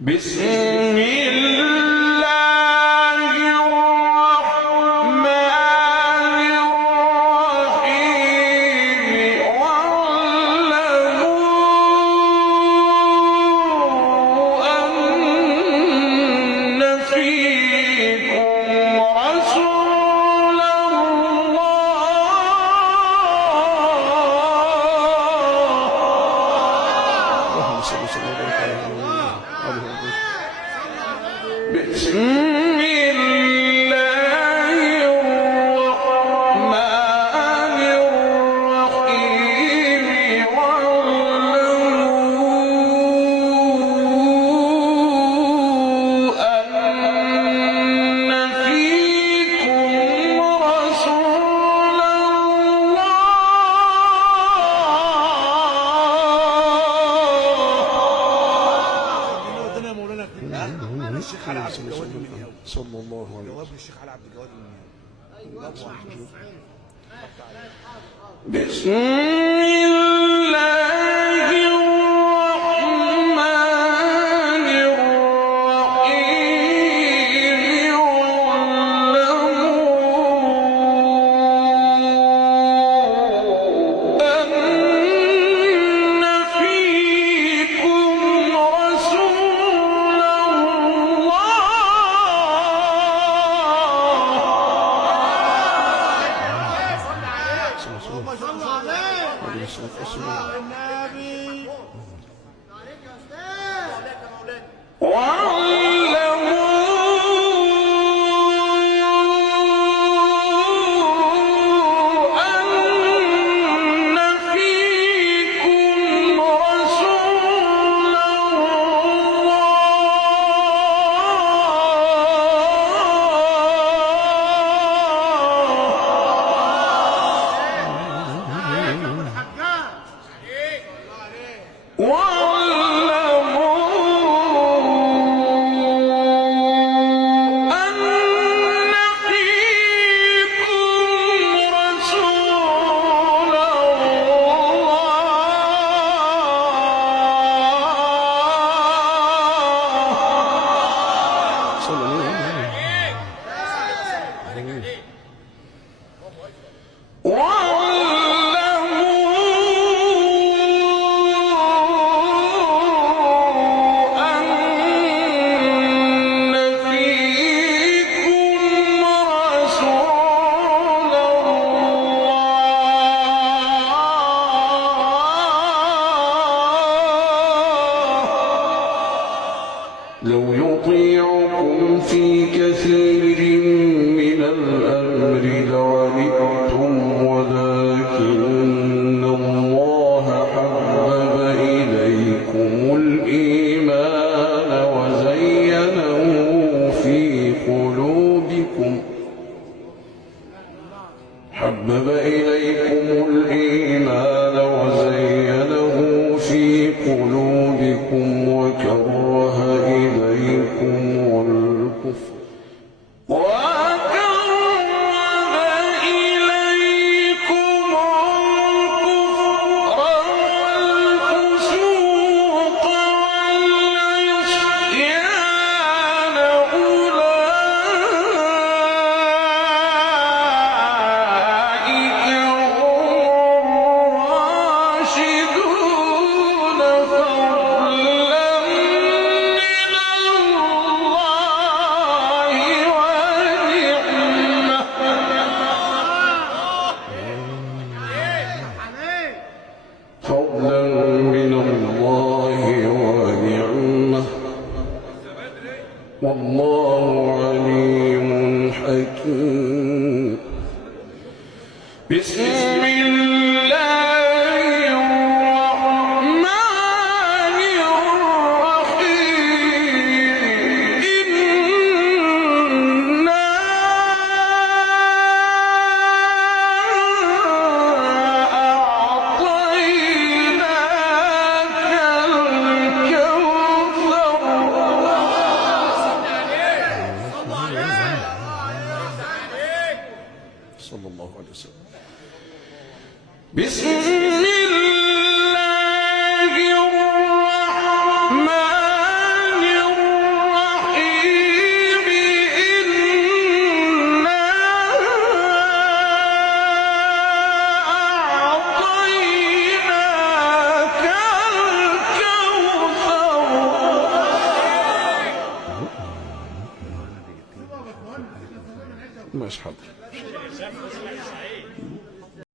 بسم الله الرحمن الرحيم واعلموا أن فيكم رسول بسم الله الرحمن الرحيم واعلموا أن فيكم رسول الشيخ علي عبد الجواد المنياوي صلى الله عليه جواب الشيخ علي عبد الجواد المنياوي. بسم الله الرحمن الرحيم واعلموا أن فيكم رسول لو يطيعكم في كثير من الأمر لعنتم ولكن الله حبب إليكم الإيمان وزينه في قلوبكم وكره إليكم الكفر والفسوق والعصيان أولئك هم الراشدون فضلا من الله ونعمة والله عليم حكيم. بسم الله الرحمن الرحيم إنا أعطيناك الكوثر صلى الله عليه وسلم. بسم الله الرحمن الرحيم ماشي حاضر.